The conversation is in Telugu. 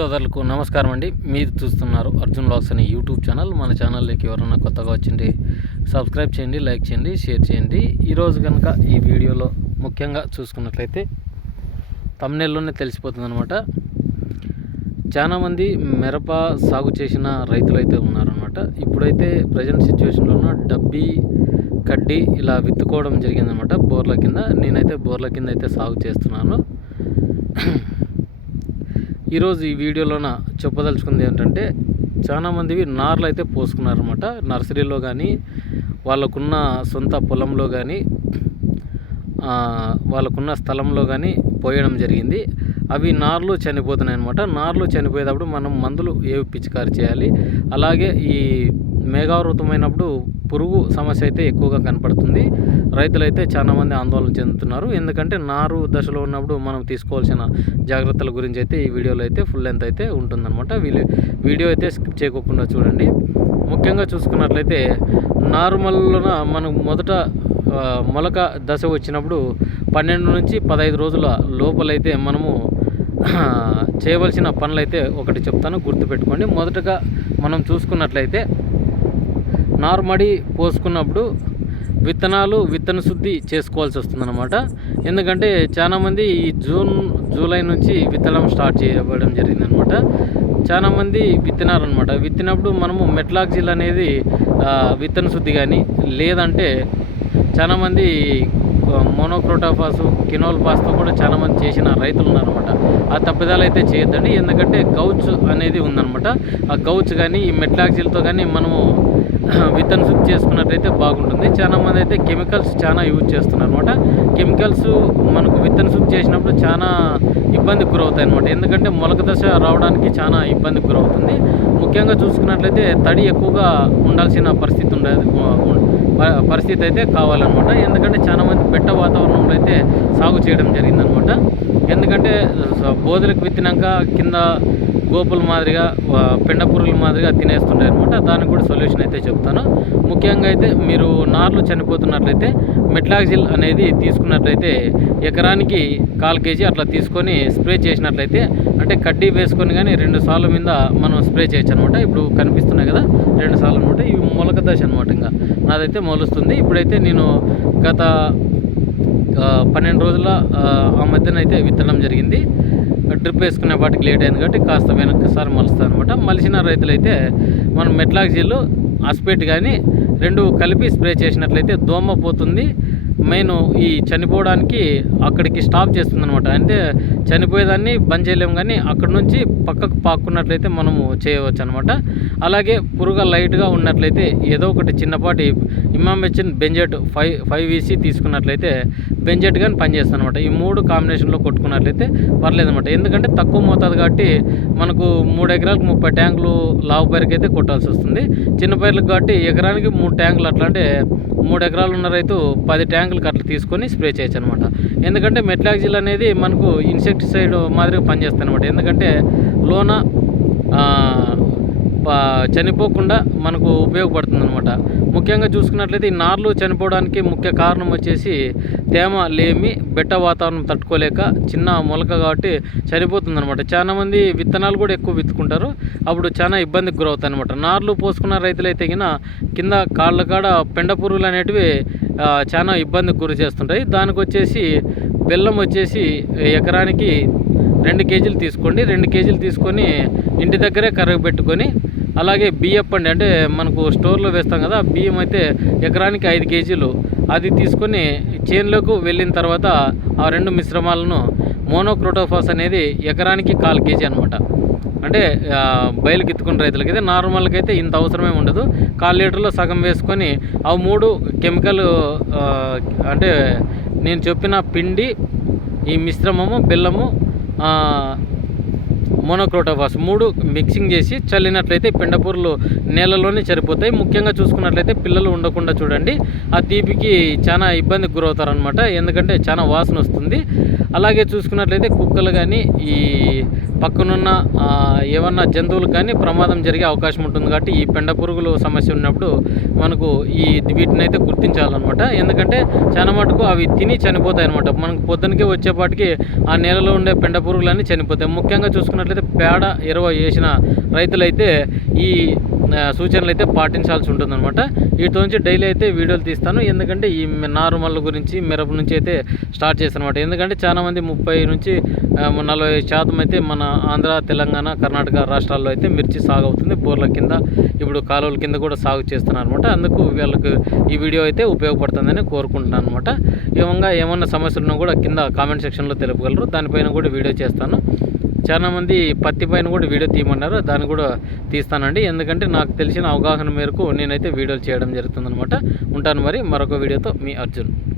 సోదరులకు నమస్కారం అండి. మీరు చూస్తున్నారు అర్జున్ లాక్స్ అనే యూట్యూబ్ ఛానల్. మన ఛానల్లోకి ఎవరైనా కొత్తగా వచ్చింది సబ్స్క్రైబ్ చేయండి లైక్ చేయండి షేర్ చేయండి. ఈరోజు కనుక ఈ వీడియోలో ముఖ్యంగా చూసుకున్నట్లయితే తమ్నెల్లోనే తెలిసిపోతుంది అనమాట చాలామంది మిరప సాగు చేసిన రైతులు అయితే ఉన్నారనమాట ఇప్పుడైతే ప్రజెంట్ సిచ్యువేషన్లోనూ డబ్బీ కడ్డీ ఇలా విత్తుకోవడం జరిగిందనమాట బోర్ల కింద. నేనైతే బోర్ల కింద అయితే సాగు చేస్తున్నాను. ఈరోజు ఈ వీడియోలోన చెప్పదలుచుకుంది ఏంటంటే చాలామందివి నార్లు అయితే పోసుకున్నారన్నమాట. నర్సరీలో కానీ వాళ్ళకున్న సొంత పొలంలో కానీ వాళ్ళకున్న స్థలంలో కానీ పోయడం జరిగింది. అవి నార్లు చనిపోతున్నాయి అనమాట నార్లు చనిపోయేటప్పుడు మనం మందులు ఏవి పిచికారి చేయాలి? అలాగే ఈ మేఘావృతమైనప్పుడు పురుగు సమస్య అయితే ఎక్కువగా కనపడుతుంది. రైతులైతే చాలామంది ఆందోళన చెందుతున్నారు. ఎందుకంటే నారు దశలో ఉన్నప్పుడు మనం తీసుకోవాల్సిన జాగ్రత్తల గురించి అయితే ఈ వీడియోలో అయితే ఫుల్ లెంత్ అయితే ఉంటుందన్నమాట. వీళ్ళు వీడియో అయితే స్కిప్ చేయకుండా చూడండి. ముఖ్యంగా చూసుకున్నట్లయితే నార్మల్లోన మనం మొదట మొలక దశ వచ్చినప్పుడు పన్నెండు నుంచి పదహైదు రోజుల లోపలైతే మనము చేయవలసిన పనులైతే ఒకటి చెప్తాను. గుర్తుపెట్టుకోండి. మొదటగా మనం చూసుకున్నట్లయితే నార్మడి పోసుకున్నప్పుడు విత్తనాలు విత్తన శుద్ధి చేసుకోవాల్సి వస్తుందన్నమాట. ఎందుకంటే చాలామంది ఈ జూన్ జూలై నుంచి విత్తనం స్టార్ట్ చేయబడడం జరిగిందనమాట చాలామంది విత్తనారనమాట విత్తినప్పుడు మనము మెట్లాక్జిల్ అనేది విత్తన శుద్ధి కానీ లేదంటే చాలామంది మోనోక్రోటాఫాస్ కినోల్ పాస్తో కూడా చాలామంది చేసిన రైతులు ఉన్నారనమాట ఆ తప్పిదాలు అయితే చేయొద్దండి. ఎందుకంటే గౌచ్ అనేది ఉందనమాట ఆ గౌచ్ కానీ ఈ మెట్లాక్జిల్తో కానీ మనము విత్తన శుద్ధి చేసుకున్నట్టయితే బాగుంటుంది. చాలామంది అయితే కెమికల్స్ చాలా యూజ్ చేస్తున్నారు అనమాట కెమికల్స్ మనకు విత్తన శుద్ధి చేసినప్పుడు చాలా ఇబ్బందికి గురవుతాయి అనమాట ఎందుకంటే మొలక దశ రావడానికి చాలా ఇబ్బందికి గురవుతుంది. ముఖ్యంగా చూసుకున్నట్లయితే తడి ఎక్కువగా ఉండాల్సిన పరిస్థితి ఉండదు. పరిస్థితి అయితే కావాలన్నమాట. ఎందుకంటే చాలామంది పెట్ట బెట్ట వాతావరణంలో అయితే సాగు చేయడం జరిగిందనమాట ఎందుకంటే స- బోధలకు విత్తినాక కింద గోపుల మాదిరిగా పెండ పురుగుల మాదిరిగా తినేస్తుంటాయి అనమాట దానికి కూడా సొల్యూషన్ అయితే చెప్తాను. ముఖ్యంగా అయితే మీరు నార్లు చనిపోతున్నట్లయితే మెట్లాక్జిల్ అనేది తీసుకున్నట్లయితే ఎకరానికి కాల్ కేజీ అట్లా తీసుకొని స్ప్రే చేసినట్లయితే అంటే కడ్డీ వేసుకొని కానీ రెండు సార్లు మీద మనం స్ప్రే చేయొచ్చు అనమాట ఇప్పుడు కనిపిస్తున్నాయి కదా రెండు సార్లు అనమాట. ఇవి మొలక దశ అనమాట ఇంకా. నాదైతే మొలుస్తుంది. ఇప్పుడైతే నేను గత పన్నెండు రోజుల ఆ, మధ్యన అయితే విత్తడం జరిగింది. డ్రిప్ వేసుకునే వాటికి లేట్ అయింది కాబట్టి కాస్త వెనక్కసారి మలుస్తాను అనమాట మలిసిన రైతులైతే మనం మెట్లాక్జీలు అస్పేట్ కానీ రెండు కలిపి స్ప్రే చేసినట్లయితే దోమ పోతుంది. మెయిన్ ఈ చనిపోవడానికి అక్కడికి స్టాప్ చేస్తుంది అనమాట అంటే చనిపోయేదాన్ని బంద్ చేయలేము కానీ అక్కడ నుంచి పక్కకు పాక్కున్నట్లయితే మనము చేయవచ్చు అనమాట అలాగే పురుగ లైట్గా ఉన్నట్లయితే ఏదో ఒకటి చిన్నపాటి ఇమామెచిన్ బెంజెట్ ఫైవ్ ఫైవ్ వీసీ తీసుకున్నట్లయితే బెంజెట్ కానీ పనిచేస్తుంది అనమాట ఈ మూడు కాంబినేషన్లో కొట్టుకున్నట్లయితే పర్లేదన్నమాట. ఎందుకంటే తక్కువ మోతాదు కాబట్టి మనకు మూడు ఎకరాలకు ముప్పై ట్యాంకులు లావు పైరుకి అయితే కొట్టాల్సి వస్తుంది. చిన్న పైర్లకు కాబట్టి ఎకరానికి మూడు ట్యాంకులు అట్లా అంటే మూడు ఎకరాలు ఉన్న రైతు పది ట్యాంక్ ట్యాంకులు అట్లా తీసుకొని స్ప్రే చేయొచ్చు అనమాట ఎందుకంటే మెట్లాక్జిల్ అనేది మనకు ఇన్సెక్టిసైడ్ మాదిరిగా పనిచేస్తుంది అనమాట ఎందుకంటే లోన చనిపోకుండా మనకు ఉపయోగపడుతుంది అనమాట ముఖ్యంగా చూసుకున్నట్లయితే ఈ నార్లు చనిపోవడానికి ముఖ్య కారణం వచ్చేసి తేమ లేమి బెట్ట వాతావరణం తట్టుకోలేక చిన్న మొలక కాబట్టి చనిపోతుంది అనమాట చాలామంది విత్తనాలు కూడా ఎక్కువ విత్తుకుంటారు. అప్పుడు చాలా ఇబ్బందికి గురవుతాయి అనమాట నార్లు పోసుకున్న రైతులైతే కింద కాళ్ళ కాడ పెండ పురుగులు అనేటివి చాలా ఇబ్బందికి గురి చేస్తుంటాయి. దానికి వచ్చేసి బెల్లం వచ్చేసి ఎకరానికి రెండు కేజీలు తీసుకోండి. రెండు కేజీలు తీసుకొని ఇంటి దగ్గరే కరగబెట్టుకొని అలాగే బియ్యం పండి అంటే మనకు స్టోర్లో వేస్తాం కదా బియ్యం అయితే ఎకరానికి ఐదు కేజీలు. అది తీసుకొని చేనులోకి వెళ్ళిన తర్వాత ఆ రెండు మిశ్రమాలను మోనోక్రోటోఫాస్ అనేది ఎకరానికి కాల్ కేజీ అనమాట అంటే బయలుకెత్తుకునే బయలుకి ఎత్తుకున్న రైతులకి అయితే నార్మల్కి అయితే ఇంత అవసరమే ఉండదు. కాల్ లీటర్లో సగం వేసుకొని ఆ మూడు కెమికల్ అంటే నేను చెప్పిన పిండి ఈ మిశ్రమము బెల్లము మోనోక్రోటోఫాస్ మూడు మిక్సింగ్ చేసి చల్లినట్లయితే పిండపూర్లు నేలలోనే సరిపోతాయి. ముఖ్యంగా చూసుకున్నట్లయితే పిల్లలు ఉండకుండా చూడండి. ఆ తీపికి చాలా ఇబ్బందికి గురవుతారనమాట ఎందుకంటే చాలా వాసన వస్తుంది. అలాగే చూసుకున్నట్లయితే కుక్కలు కానీ ఈ పక్కనున్న ఏమన్నా జంతువులకు కానీ ప్రమాదం జరిగే అవకాశం ఉంటుంది కాబట్టి ఈ పెండ పురుగులు సమస్య ఉన్నప్పుడు మనకు ఈ వీటిని అయితే గుర్తించాలన్నమాట. ఎందుకంటే చాలా మటుకు అవి తిని చనిపోతాయి అనమాట మనకు పొద్దునకే వచ్చేపాటికి ఆ నేలలో ఉండే పెండ పురుగులన్నీ చనిపోతాయి. ముఖ్యంగా చూసుకున్నట్లయితే పేడ ఎరువ వేసిన రైతులైతే ఈ సూచనలు అయితే పాటించాల్సి ఉంటుందన్నమాట. వీటి నుంచి డైలీ అయితే వీడియోలు తీస్తాను. ఎందుకంటే ఈ నారుమల్ల గురించి మిరప నుంచి అయితే స్టార్ట్ చేస్తాను అనమాట ఎందుకంటే చాలామంది ముప్పై నుంచి నలభై శాతం అయితే మన ఆంధ్ర తెలంగాణ కర్ణాటక రాష్ట్రాల్లో అయితే మిర్చి సాగు అవుతుంది. బోర్ల కింద ఇప్పుడు కాలువల కింద కూడా సాగు చేస్తున్నారు అనమాట అందుకు వీళ్ళకు ఈ వీడియో అయితే ఉపయోగపడుతుందని కోరుకుంటున్నాను అనమాట ఏమంగా ఏమన్నా సమస్యలు ఉన్నా కూడా కింద కామెంట్ సెక్షన్లో తెలుపగలరు. దానిపైన కూడా వీడియో చేస్తాను. చాలా మంది పత్తి పైన కూడా వీడియో తీయమన్నారు. దాన్ని కూడా తీస్తానండి. ఎందుకంటే నాకు తెలిసిన అవగాహన మేరకు నేనైతే వీడియోలు చేయడం జరుగుతుందనమాట ఉంటాను మరి. మరొక వీడియోతో మీ అర్జున్.